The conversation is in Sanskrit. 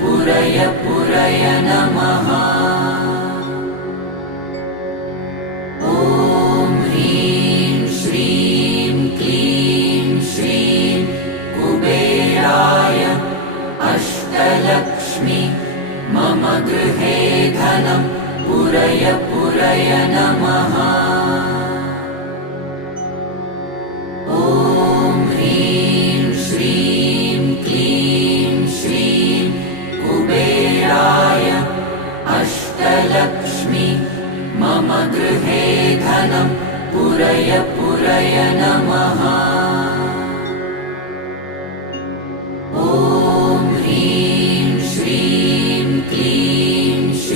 पुरय पुरय नमः। ॐ ह्रीं श्रीं क्लीं श्रीं कुबेराय अष्टलक्ष्मी मम गृहे धनं पुरय पुरय नमः। ॐ ह्रीं श्रीं क्लीं श्रीं कुबेराय अष्टलक्ष्मी मम गृहे धनं पुरय पुरय नमः।